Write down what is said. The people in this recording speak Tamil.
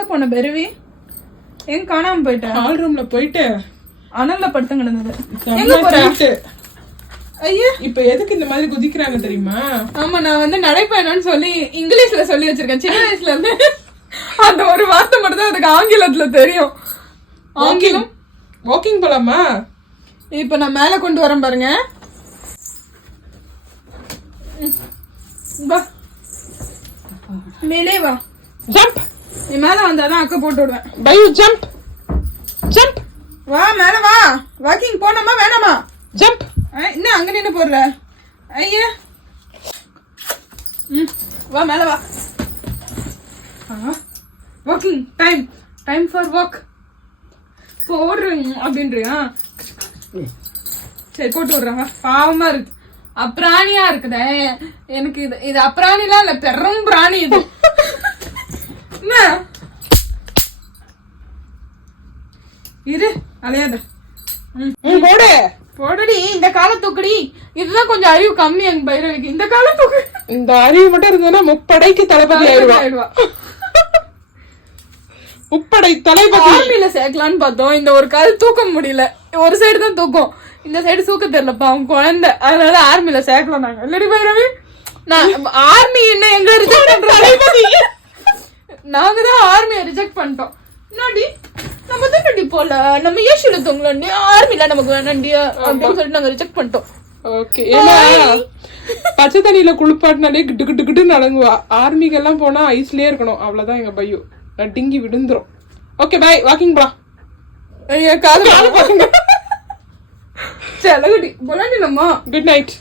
எங்க போன பெருவி? எங்க காணாம போயிட்டேன்? ஹால் ரூம்ல போயிட்டு அனல்ல படுத்து கிடந்தது. எங்க போற? ஐயா இப்ப எதுக்கு இந்த மாதிரி குதிக்கிறாங்க தெரியுமா? ஆமா, நான் வந்து நடைப்பயணம்னு சொல்லி இங்கிலீஷ்ல சொல்லி வச்சிருக்கேன் சின்ன வயசுல இருந்து. அந்த ஒரு வார்த்தை மட்டும் தான் அதுக்கு ஆங்கிலத்துல தெரியும். ஆங்கிலம் வாக்கிங் போலாமா? இப்ப நான் மேல கொண்டு வரேன் பாருங்க. வா மேலே வா. ஜம்ப். நீ மேல வந்தாதான் அக்கா போட்டு விடுவேன். பையு ஜம்ப் ஜம்ப். வா மேல வா. வாக்கிங் போனோமா வேணாமா? ஜம்ப். இன்னும் அங்க நின்று போடுற. ஐயா வா மேல வா. Walking time. Time for walk. போடுறேன் அப்படின்றியா? சரி போட்டு விடுறாங்க. பாவமா இருக்கு, அப்பிராணியா இருக்குதே எனக்கு. இது அப்பிராணிலாம் இல்ல, பெரும் பிராணி இது. என்ன இரு அலையாத. போடு போடுடி. இந்த கால தூக்குடி. இதுதான் கொஞ்சம் அறிவு கம்மி எங்க பைரவிக்கு. இந்த கால தூக்கு. இந்த அறிவு மட்டும் இருந்ததுன்னா முப்படைக்கு தளபதி ஆயிடுவா. முப்படை தளபதி. ஆர்மில சேர்க்கலான்னு பார்த்தோம். இந்த ஒரு கால் தூக்க முடியல, ஒரு சைடு தான் தூக்கும், இந்த சைடு தூக்க தெரியலப்பா அவன் குழந்தை. அதனால ஆர்மில சேர்க்கலாம் நாங்க. இல்லடி பைரவி, நான் ஆர்மி என்ன எங்க ரிஜெக்ட் பண்றோம். நாங்க தான் ஆர்மியை ரிஜெக்ட் பண்ணிட்டோம். என்னடி நம்ம தான் போல, நம்ம ஏசியில தூங்கலாண்டி, ஆர்மில நமக்கு வேணாண்டி அப்படின்னு சொல்லிட்டு நாங்க ரிஜெக்ட் பண்ணிட்டோம். ஓகே. ஏன்னா பச்சை தண்ணியில குளிப்பாட்டினாலே கிட்டு கிட்டு கிட்டு நடங்குவா. ஆர்மிக்கு எல்லாம் போனா ஐஸ்லயே இருக்கணும். அவ்வளவுதான் எங்க பையோ. டிங்கி விழுந்துரும். Okay bye. வாக்கிங் போலாம். ஐயா கால பாருங்க. சரி குட் நைட்.